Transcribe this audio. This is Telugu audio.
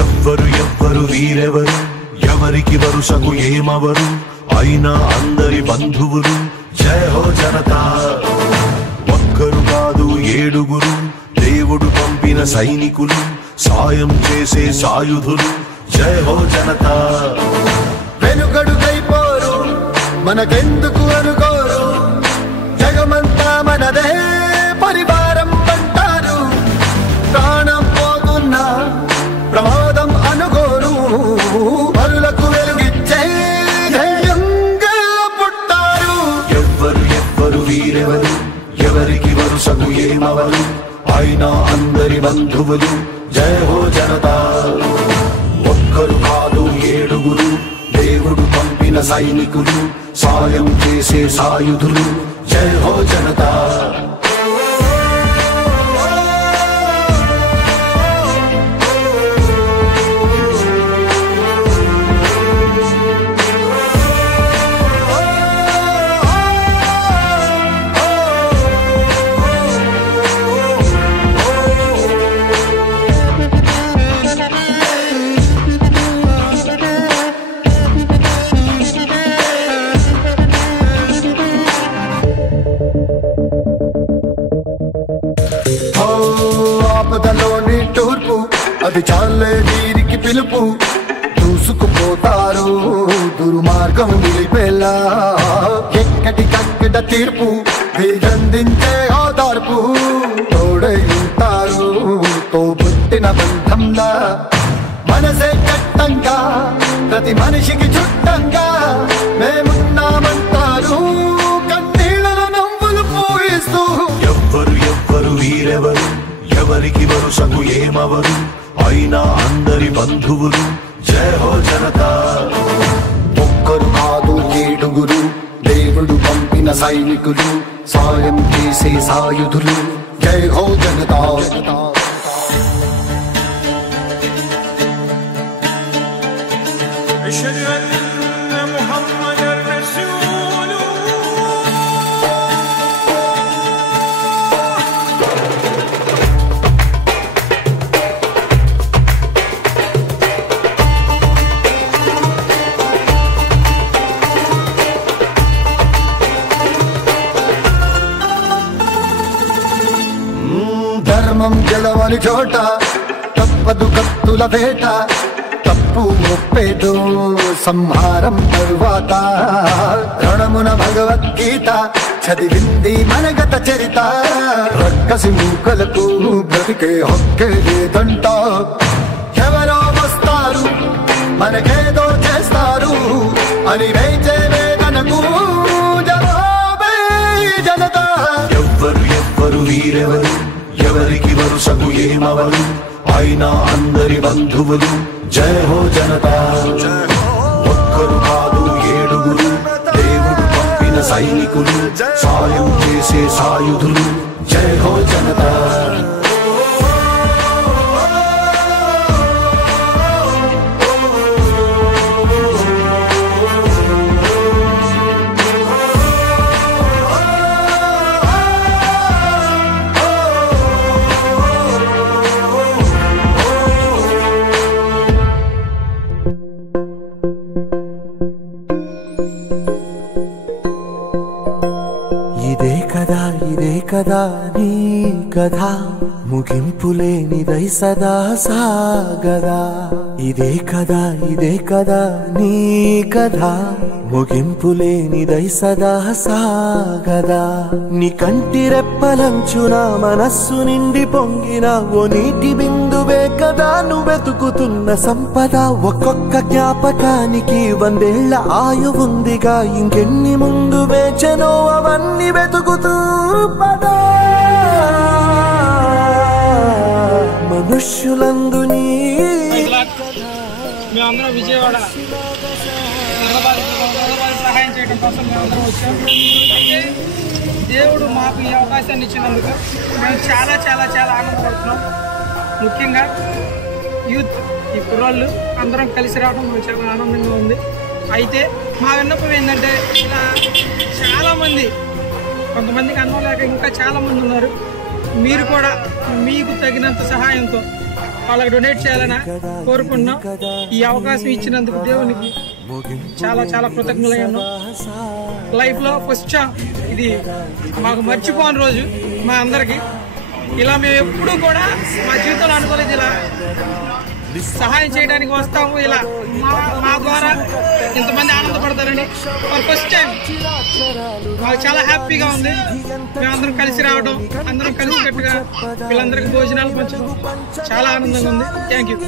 ఎవ్వరు వీరెవరు ఎవరికి వరుసకు ఏమవరు అయినా అందరి బంధువులు జయ హో జనతా ఒక్కరు కాదు ఏడుగురు దేవుడు పంపిన సైనికులు సాయం చేసే సాయుధులు జయ హో జనతా వెనుకడుకైపోరు మనకెందుకు అనుకోరు జగమంతా మనదే పరివారం అంటారు ప్రాణం పోతున్నా ప్రమాదం అనుకోరు పరులకు వెలుగిచ్చే ధైర్యంగా పుట్టారు ఎవ్వరు వీరెవరు ఎవరికి వరుసకు ఏమవరు అయినా అందరి బంధువులు జయ హో జనతా ఒక్కరు కాదు ఏడుగురు దేవుడు పంపిన సైనికులు సాయం చేసే సాయుధులు జయ హో జనతా ఆపదలోని తూర్పు అది చాలే వీరికి పిలుపు దూసుకుపోతారు దుర్మార్గం నిలిపేలా ఎక్కడికక్కడ తీర్పు వీరందించే ఓదార్పు తోడై ఉంటారు తోబుట్టిన బంధంలా మనసే చట్టంగా ప్రతి మనిషికి చుట్టంగా మేమున్నామంటారు కన్నీళ్ళను నవ్వులు పూయిస్తూ ఎవ్వరు వీరెవరు ఎవరికి వరుసకు ఏమవరు అయినా అందరి బంధువులు జయ హో జనతా ఒక్కరు కాదు ఏడుగురు దేవుడు పంపిన సైనికులు సాయం చేసే సాయుధులు జై హో జనతా ధర్మం గెలవని చోట తప్పదు కత్తుల వేట తప్పు ఒప్పేదో సంహారం తరువాత రణమున భగవద్గీత చదివింది మనగత చరిత రక్కసి మూకలకు బ్రతికే హక్కే లేదంట ఎవరో వస్తారు మనకేదో చేస్తారు అని వేచే వేదనకు జవాబే జనతా ఎవ్వరు వీరెవరు ఎవరికి వరుసకు ఏమవరు అయినా అందరి బంధువులు జయ హో జనతా ఒక్కరు కాదు ఏడుగురు దేవుడు పంపిన సైనికులు సాయం చేసే సాయుధులు జయ హో జనతా ఇదే కదా నీ కథ ముగింపులేనిదై సదా సాగదా ఇదే కదా నీ కథ ముగింపులేనిదై సదా సాగదా నీ కంటి రెప్పలంచున మనస్సు నిండి పొంగిన ఓ నీటి బిందువే కదా నువ్వెతుకుతున్న సంపద ఒక్కొక్క జ్ఞాపకానికి 100 ఏళ్ల ఆయువుందిగా ఇంకెన్ని ముందు వేచనో అవన్నీ వెతుకుతూ పదా మనుష్యులందు నీ మేమందరం విజయవాడ వరద సహాయం చేయడం కోసం మేమందరం వచ్చాం. అయితే దేవుడు మాకు ఈ అవకాశాన్ని ఇచ్చినందుకు మేము చాలా చాలా చాలా ఆనందపడుతున్నాం. ముఖ్యంగా యూత్, ఈ కుర్రాళ్ళు అందరం కలిసి రావడం మాకు చాలా ఆనందంగా ఉంది. అయితే మా విన్నపం ఏంటంటే, ఇలా చాలామంది, కొంతమందికి అన్నం లేక ఇంకా చాలామంది ఉన్నారు. మీరు కూడా మీకు తగినంత సహాయంతో వాళ్ళకి డొనేట్ చేయాలని కోరుకుంటున్నాం. ఈ అవకాశం ఇచ్చినందుకు దేవునికి చాలా చాలా కృతజ్ఞతలు ఉన్నాం. లైఫ్లో ఫస్ట్ ఇది మాకు మర్చిపోని రోజు మా అందరికి. ఇలా మేము ఎప్పుడూ కూడా మా జీవితంలో అనుకోలేదు ఇలా సహాయం చేయడానికి వస్తాము, ఇలా మా ద్వారా ఇంతమంది ఆనందపడతారని. ఫస్ట్ టైం మాకు చాలా హ్యాపీగా ఉంది. మేమందరం కలిసి రావడం, అందరం కలిసికట్టుగా వీళ్ళందరికీ భోజనాలు పంచడం చాలా ఆనందంగా ఉంది. Thank you.